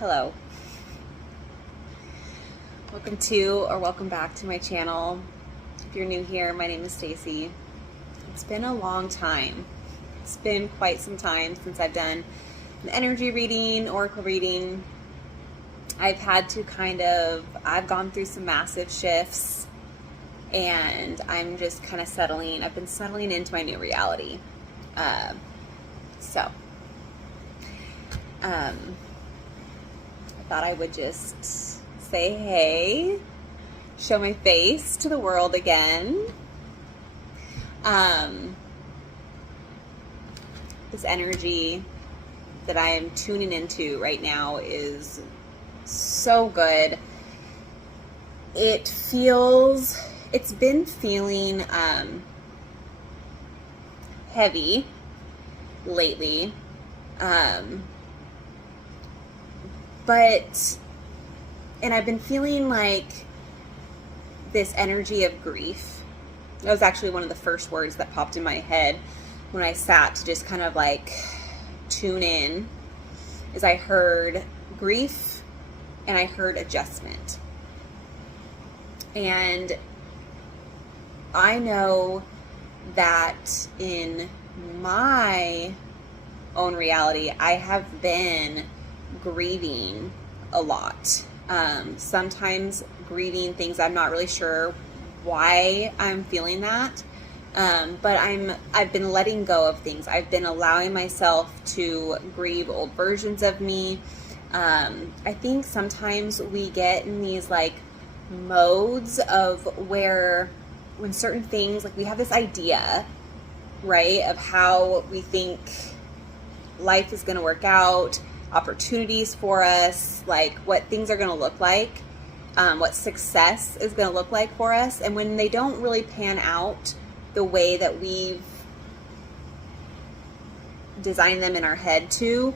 Hello. Welcome to or welcome back to my channel. If you're new here, my name is Stacy. It's been a long time. It's been quite some time since I've done an energy reading, oracle reading. I've had to I've gone through some massive shifts and I'm just kind of I've been settling into my new reality. I thought I would just say hey, show my face to the world again. This energy that I am tuning into right now is so good. It's been feeling heavy lately. And I've been feeling like this energy of grief. That was actually one of the first words that popped in my head when I sat to just kind of like tune in, is I heard grief and I heard adjustment. And I know that in my own reality, I have been grieving a lot. Sometimes grieving things I'm not really sure why I'm feeling that. But I've been letting go of things. I've been allowing myself to grieve old versions of me. I think sometimes we get in these like modes of when certain things, like we have this idea, right, of how we think life is going to work out, opportunities for us, like what things are going to look like, what success is going to look like for us. And when they don't really pan out the way that we've designed them in our head to,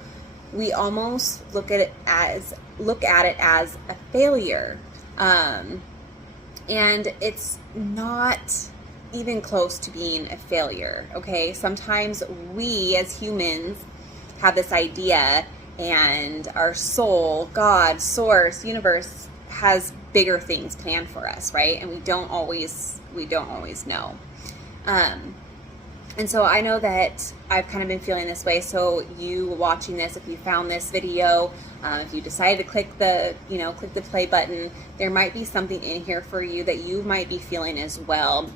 we almost look at it as a failure. And it's not even close to being a failure, okay? Sometimes we as humans have this idea, and our soul, God, source, universe has bigger things planned for us, right? And we don't always know. And so I know that I've kind of been feeling this way. So you watching this, if you found this video, if you decided to click the play button, there might be something in here for you that you might be feeling as well.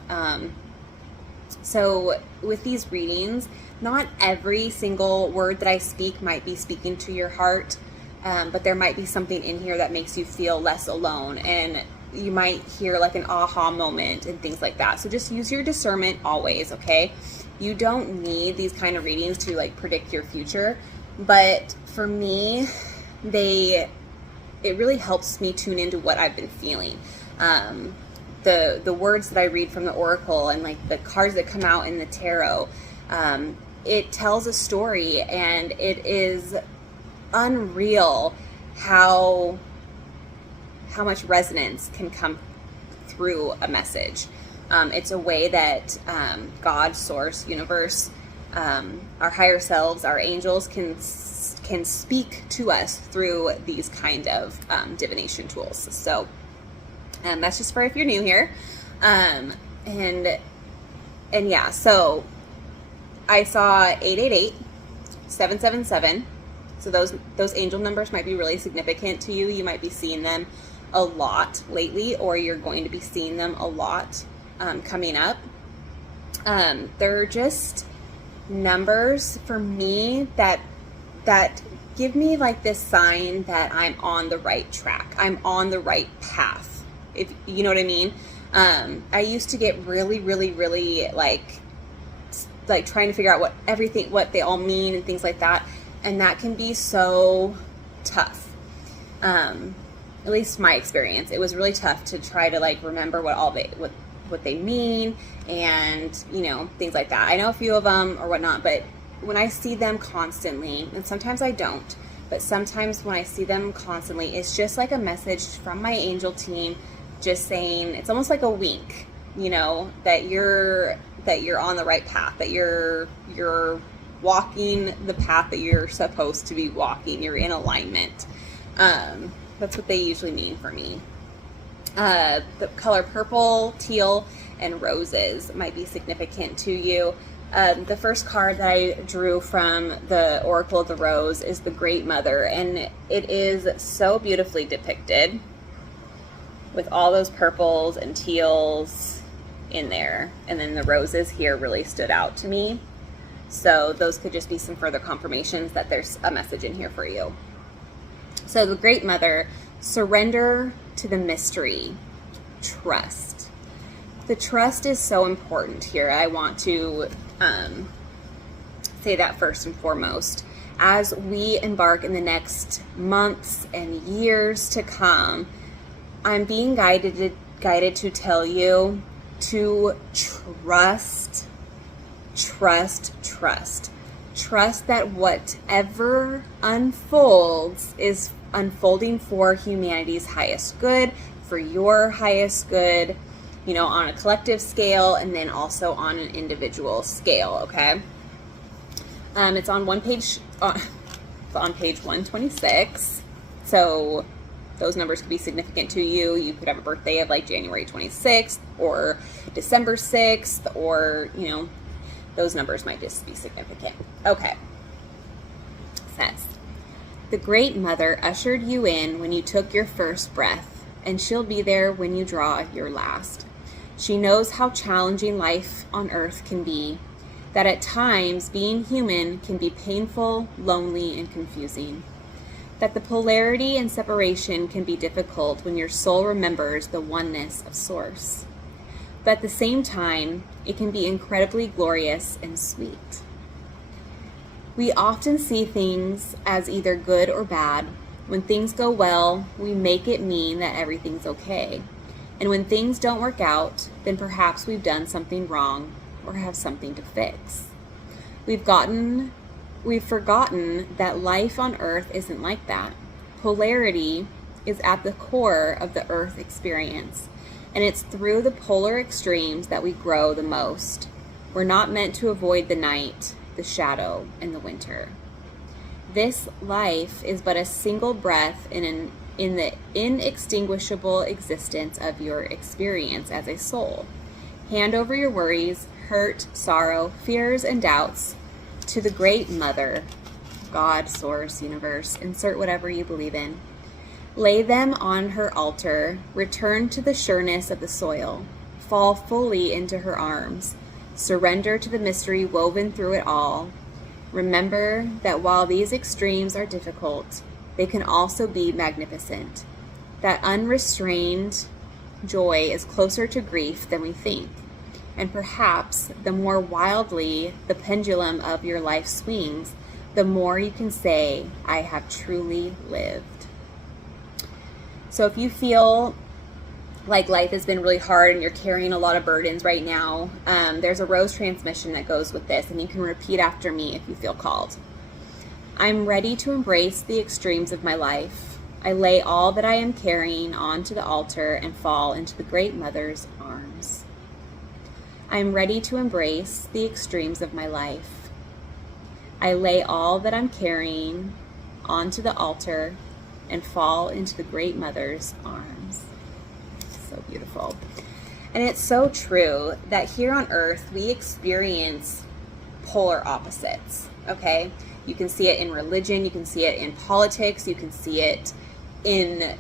So with these readings, not every single word that I speak might be speaking to your heart, but there might be something in here that makes you feel less alone, and you might hear like an aha moment and things like that. So just use your discernment always, okay? You don't need these kind of readings to like predict your future, but for me, it really helps me tune into what I've been feeling. The words that I read from the oracle and like the cards that come out in the tarot, it tells a story, and it is unreal how much resonance can come through a message. It's a way that God, source, universe, our higher selves, our angels can speak to us through these kind of divination tools. So that's just for if you're new here. And yeah, so I saw 888, 777. So those angel numbers might be really significant to you. You might be seeing them a lot lately, or you're going to be seeing them a lot coming up. They're just numbers for me that give me like this sign that I'm on the right track. I'm on the right path. If you know what I mean. I used to get really, really, really like trying to figure out what they all mean and things like that. And that can be so tough. At least my experience, it was really tough to try to like remember what they mean and things like that. I know a few of them or whatnot, but when I see them constantly, and sometimes I don't, but sometimes when I see them constantly, it's just like a message from my angel team, just saying, it's almost like a wink, that you're on the right path, that you're walking the path that you're supposed to be walking. You're in alignment. That's what they usually mean for me. The color purple, teal, and roses might be significant to you. The first card that I drew from the Oracle of the Rose is the Great Mother, and it is so beautifully depicted with all those purples and teals in there. And then the roses here really stood out to me. So those could just be some further confirmations that there's a message in here for you. So the Great Mother, surrender to the mystery, trust. The trust is so important here. I want to say that first and foremost. As we embark in the next months and years to come, I'm being guided to tell you to trust. Trust that whatever unfolds is unfolding for humanity's highest good, for your highest good, you know, on a collective scale and then also on an individual scale, okay? It's on page 126. So those numbers could be significant to you. You could have a birthday of like January 26th or December 6th, or, you know, those numbers might just be significant. Okay. It says, the Great Mother ushered you in when you took your first breath, and she'll be there when you draw your last. She knows how challenging life on earth can be, that at times being human can be painful, lonely, and confusing. That the polarity and separation can be difficult when your soul remembers the oneness of Source. But at the same time, it can be incredibly glorious and sweet. We often see things as either good or bad. When things go well, we make it mean that everything's okay. And when things don't work out, then perhaps we've done something wrong or have something to fix. We've forgotten that life on Earth isn't like that. Polarity is at the core of the Earth experience, and it's through the polar extremes that we grow the most. We're not meant to avoid the night, the shadow, and the winter. This life is but a single breath in the inextinguishable existence of your experience as a soul. Hand over your worries, hurt, sorrow, fears, and doubts to the Great Mother, God, Source, Universe, insert whatever you believe in. Lay them on her altar, return to the sureness of the soil, fall fully into her arms, surrender to the mystery woven through it all. Remember that while these extremes are difficult, they can also be magnificent. That unrestrained joy is closer to grief than we think. And perhaps the more wildly the pendulum of your life swings, the more you can say, I have truly lived. So if you feel like life has been really hard and you're carrying a lot of burdens right now, there's a rose transmission that goes with this, and you can repeat after me if you feel called. I'm ready to embrace the extremes of my life. I lay all that I am carrying onto the altar and fall into the Great Mother's arms. I am ready to embrace the extremes of my life. I lay all that I'm carrying onto the altar and fall into the Great Mother's arms. So beautiful. And it's so true that here on earth we experience polar opposites, okay? You can see it in religion, you can see it in politics, you can see it in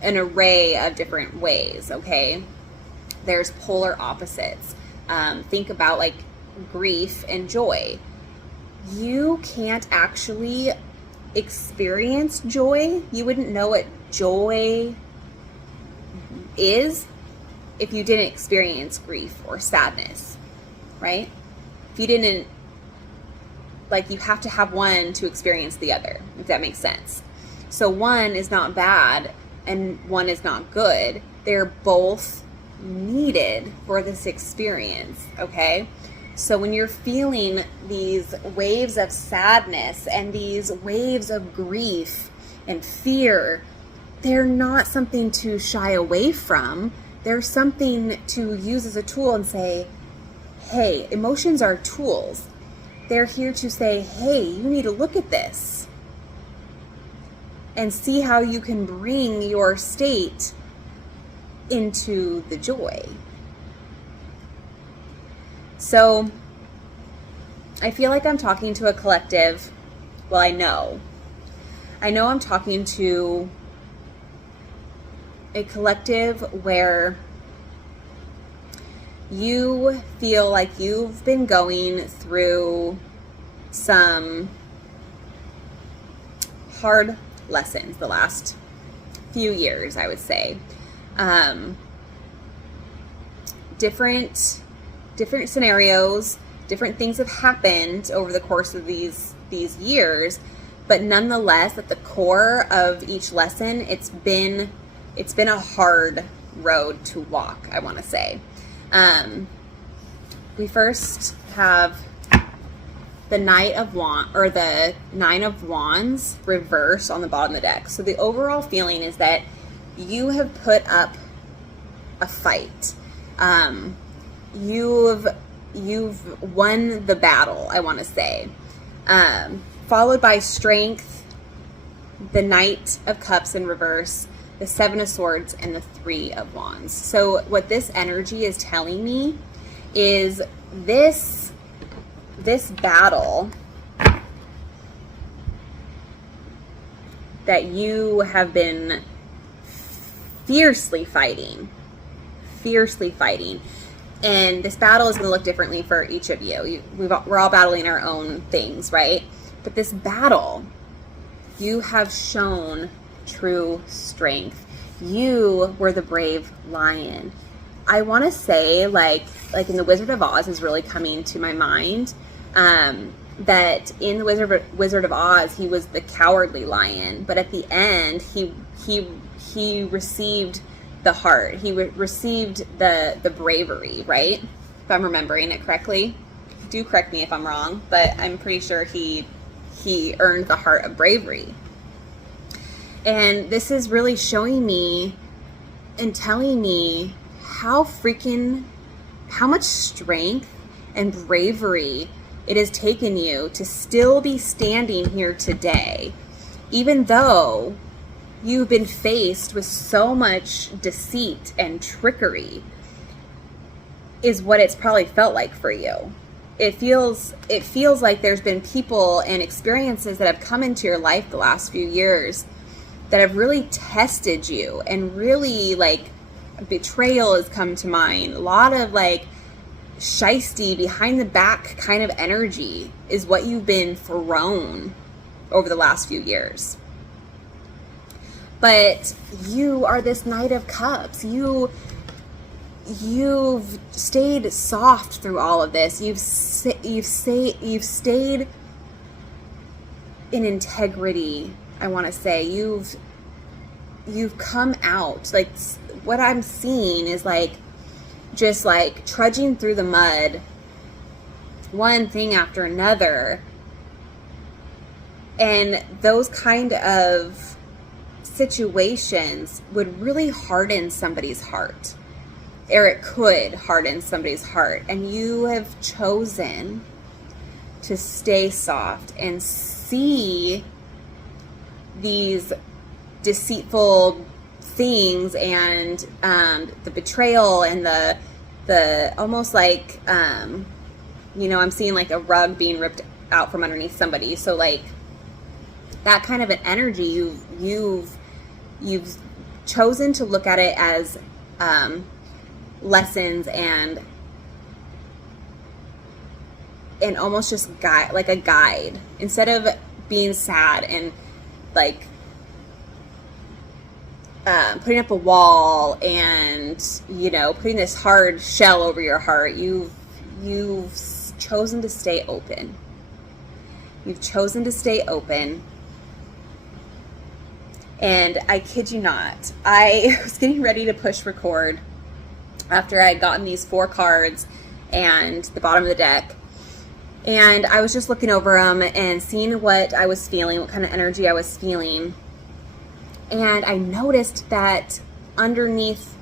an array of different ways, okay? There's polar opposites. Think about like grief and joy. You can't actually experience joy. You wouldn't know what joy is if you didn't experience grief or sadness, right? If you didn't, like, you have to have one to experience the other, if that makes sense. So one is not bad and one is not good. They're both needed for this experience, okay? So when you're feeling these waves of sadness and these waves of grief and fear, they're not something to shy away from. They're something to use as a tool and say, hey, emotions are tools. They're here to say, hey, you need to look at this. and see how you can bring your state into the joy. So I feel like I'm talking to a collective. Well, I know I'm talking to a collective where you feel like you've been going through some hard lessons the last few years, I would say. Different scenarios, different things have happened over the course of these years, but nonetheless, at the core of each lesson, it's been a hard road to walk, I want to say. We first have the Nine of Wands reversed on the bottom of the deck. So the overall feeling is that you have put up a fight. You've won the battle, I want to say. Followed by Strength, the Knight of Cups in reverse, the Seven of Swords, and the Three of Wands. So what this energy is telling me is this battle that you have been fiercely fighting. And this battle is going to look differently for each of you. We're all battling our own things, right? But this battle, you have shown true strength. You were the brave lion. I want to say, like in the Wizard of Oz is really coming to my mind, that in the Wizard of Oz, he was the cowardly lion, but at the end, he received the heart. He received the bravery, right? If I'm remembering it correctly. Do correct me if I'm wrong, but I'm pretty sure he earned the heart of bravery. And this is really showing me and telling me how much strength and bravery it has taken you to still be standing here today, even though you've been faced with so much deceit and trickery, is what it's probably felt like for you. It feels like there's been people and experiences that have come into your life the last few years that have really tested you, and really, like, betrayal has come to mind. A lot of like shisty, behind the back kind of energy is what you've been thrown over the last few years. But you are this Knight of Cups. You've stayed soft through all of this. You've stayed in integrity, I want to say. You've come out. Like, what I'm seeing is like just like trudging through the mud, one thing after another, and those kind of situations would really harden somebody's heart, or it could harden somebody's heart. And you have chosen to stay soft and see these deceitful things and the betrayal and the almost like I'm seeing like a rug being ripped out from underneath somebody. So like that kind of an energy, you've chosen to look at it as lessons and almost just like a guide, instead of being sad and like putting up a wall and putting this hard shell over your heart. You've chosen to stay open. You've chosen to stay open. And I kid you not, I was getting ready to push record after I had gotten these 4 cards and the bottom of the deck. And I was just looking over them and seeing what I was feeling, what kind of energy I was feeling. And I noticed that underneath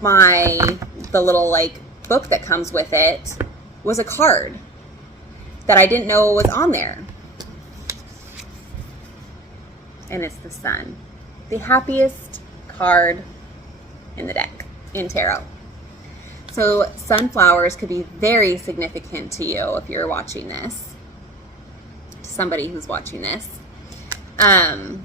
the little like book that comes with it was a card that I didn't know was on there. and it's the Sun. The happiest card in the deck, in tarot. So sunflowers could be very significant to you if you're watching this, to somebody who's watching this. And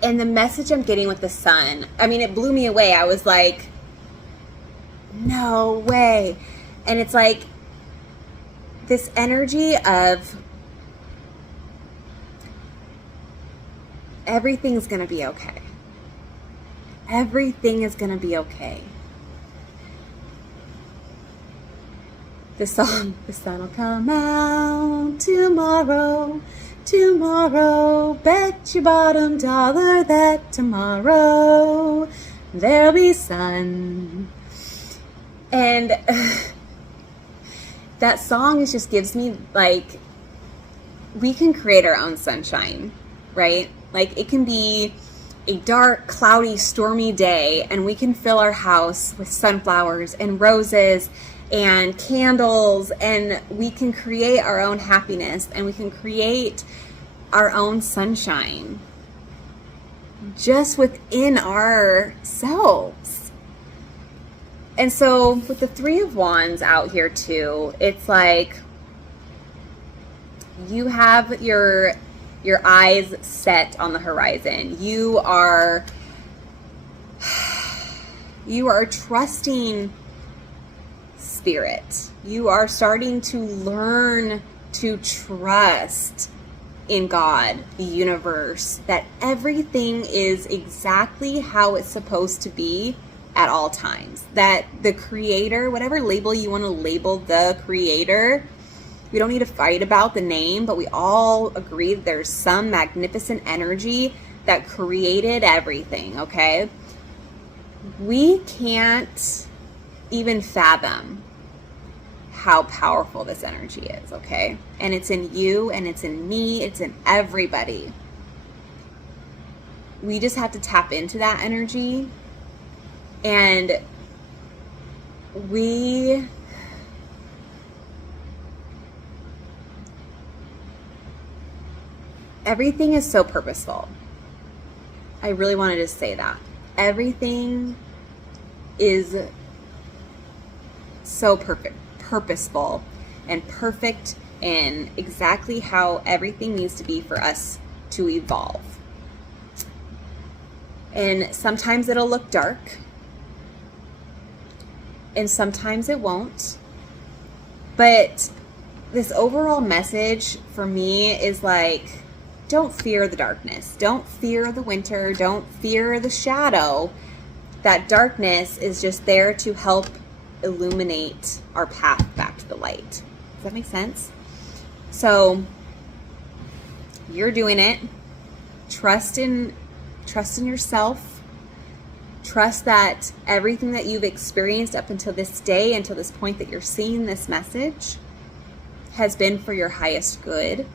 the message I'm getting with the Sun, I mean, it blew me away. I was like, no way. And it's like this energy of everything's going to be okay. Everything is going to be okay. The sun will come out tomorrow. Tomorrow, bet your bottom dollar that tomorrow there'll be sun. And that song just gives me, like, we can create our own sunshine, right? Like, it can be a dark, cloudy, stormy day, and we can fill our house with sunflowers and roses and candles, and we can create our own happiness, and we can create our own sunshine just within ourselves. And so with the Three of Wands out here too, it's like you have your eyes set on the horizon. You are trusting Spirit. You are starting to learn to trust in God, the universe, that everything is exactly how it's supposed to be at all times. That the creator, whatever label you want to label the creator, we don't need to fight about the name, but we all agree that there's some magnificent energy that created everything, okay? We can't even fathom how powerful this energy is, okay? And it's in you, and it's in me, it's in everybody. We just have to tap into that energy, and everything is so purposeful. I really wanted to say that. Everything is so purposeful and perfect, and exactly how everything needs to be for us to evolve. And sometimes it'll look dark, and sometimes it won't. But this overall message for me is like, don't fear the darkness. Don't fear the winter. Don't fear the shadow. That darkness is just there to help illuminate our path back to the light. Does that make sense? So you're doing it. Trust in yourself. Trust that everything that you've experienced up until this day, until this point that you're seeing this message, has been for your highest good.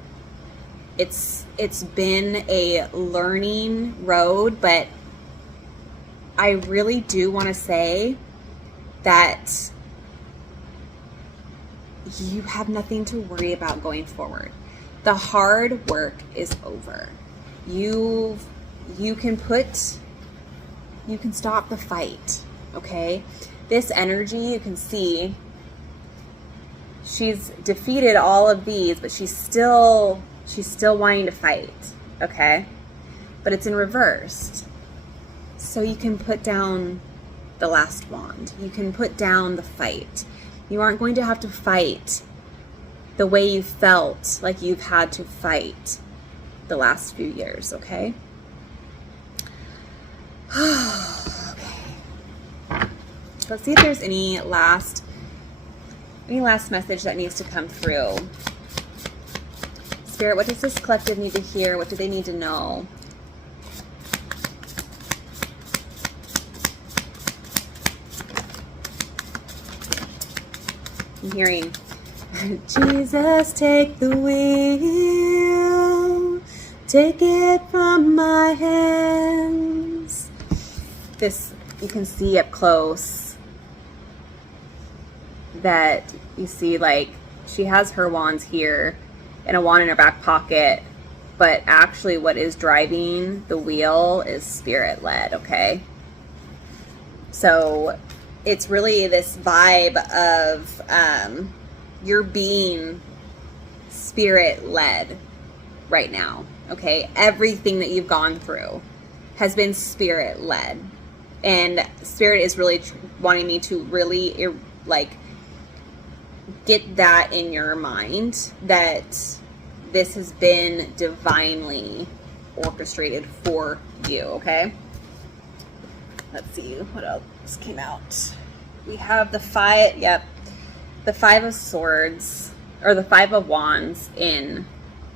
It's been a learning road, but I really do want to say that you have nothing to worry about going forward. The hard work is over. You can stop the fight, okay? This energy, you can see, she's defeated all of these, but she's still wanting to fight, okay? But it's in reverse. So you can put down the last wand. You can put down the fight. You aren't going to have to fight the way you felt like you've had to fight the last few years, okay? Okay. Let's see if there's any last message that needs to come through. Spirit, what does this collective need to hear? What do they need to know? I'm hearing, Jesus, take the wheel, take it from my hands. This, you can see up close that you see, like, she has her wands here and a wand in her back pocket, but actually what is driving the wheel is spirit led, okay? So it's really this vibe of you're being spirit led right now, okay? Everything that you've gone through has been spirit led, and spirit is really wanting me to really like get that in your mind, that this has been divinely orchestrated for you, okay? Let's see what else came out. We have the five of swords, or the 5 of wands in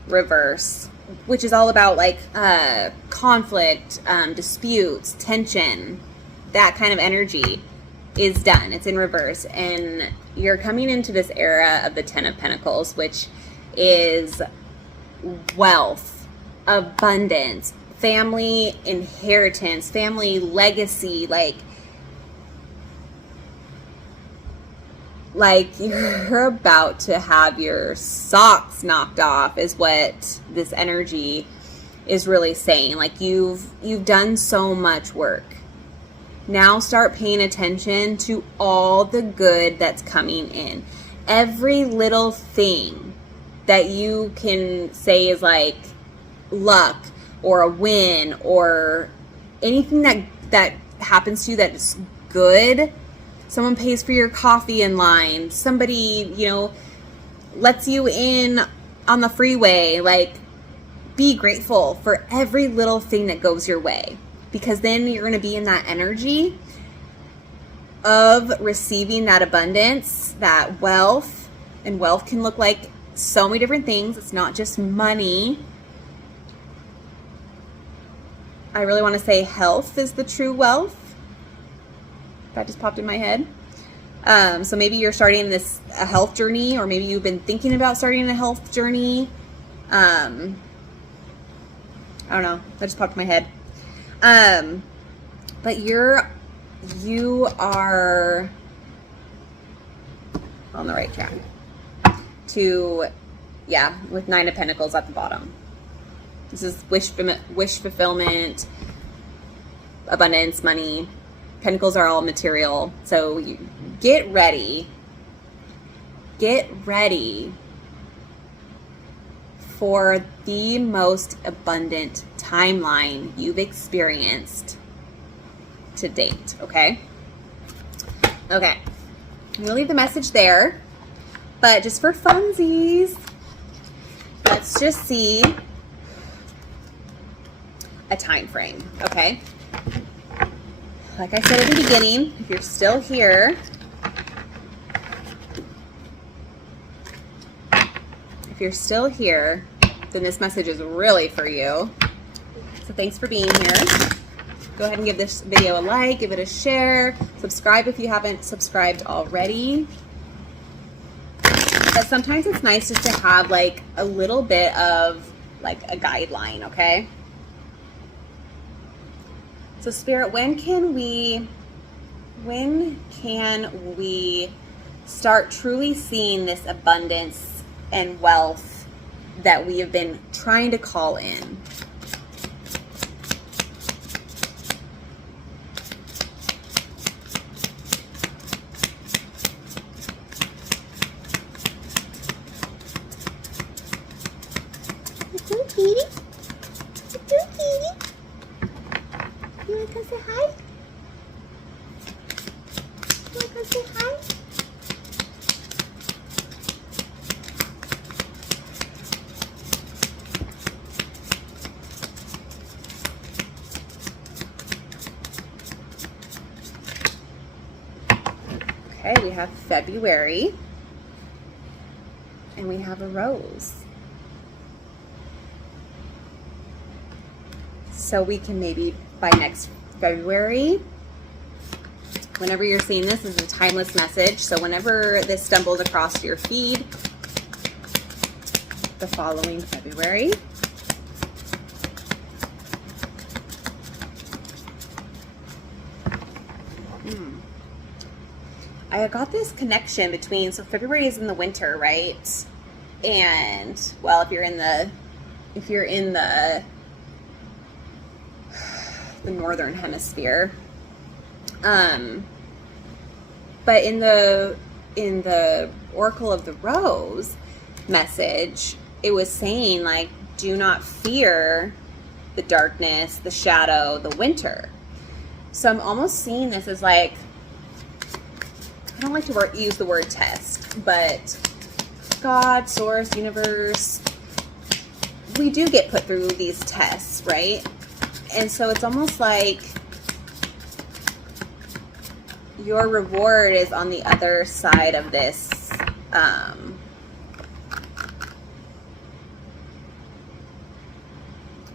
reverse, which is all about like conflict, disputes, tension. That kind of energy is done. It's in reverse, and you're coming into this era of the 10 of Pentacles, which is wealth, abundance, family inheritance, family legacy, like you're about to have your socks knocked off, is what this energy is really saying. Like you've done so much work. Now start paying attention to all the good that's coming in. Every little thing that you can say is like luck or a win or anything that happens to you that's good. Someone pays for your coffee in line. Somebody, lets you in on the freeway. Like, be grateful for every little thing that goes your way, because then you're going to be in that energy of receiving that abundance, that wealth. And wealth can look like so many different things. It's not just money. I really want to say health is the true wealth. That just popped in my head. So maybe you're starting a health journey, or maybe you've been thinking about starting a health journey. I don't know. That just popped in my head. But you are on the right track with 9 of Pentacles at the bottom. This is wish fulfillment, abundance, money. Pentacles are all material. So you get ready for the most abundant timeline you've experienced to date, okay? Okay. I'm gonna leave the message there, but just for funsies, let's just see a time frame, okay? Like I said at the beginning, if you're still here, then this message is really for you. So thanks for being here. Go ahead and give this video a like, give it a share, subscribe if you haven't subscribed already. But sometimes it's nice just to have like a little bit of like a guideline, okay? So Spirit, when can we start truly seeing this abundance and wealth that we have been trying to call in? Okay, we have February, and we have a rose. So we can maybe, by next February, whenever you're seeing this is a timeless message. So whenever this stumbles across your feed, the following February, I got this connection between, so February is in the winter, right? And well, if you're in if you're in the northern hemisphere. But in the Oracle of the Rose message, it was saying, like, do not fear the darkness, the shadow, the winter. So I'm almost seeing this as like, I don't like to use the word test, but God, source, universe, we do get put through these tests, right? And so it's almost like your reward is on the other side of this,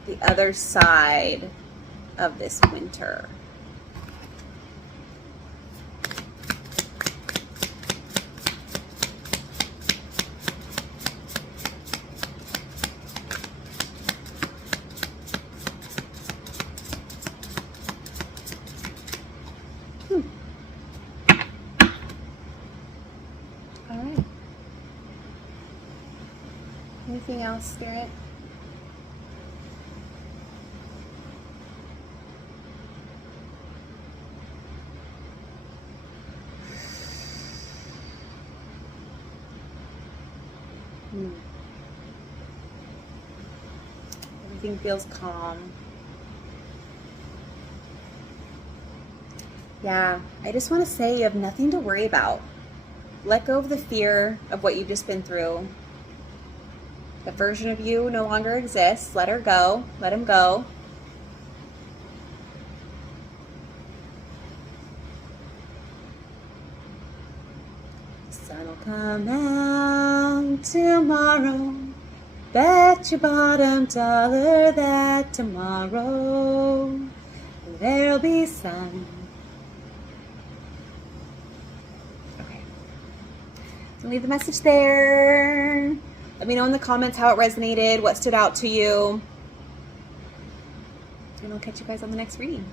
the other side of this winter. All right. Anything else, Spirit? Everything feels calm. Yeah, I just want to say you have nothing to worry about. Let go of the fear of what you've just been through. The version of you no longer exists. Let her go. Let him go. The sun will come out tomorrow. Bet your bottom dollar that tomorrow there'll be sun. Okay. So leave the message there. Let me know in the comments how it resonated, what stood out to you. And I'll catch you guys on the next reading.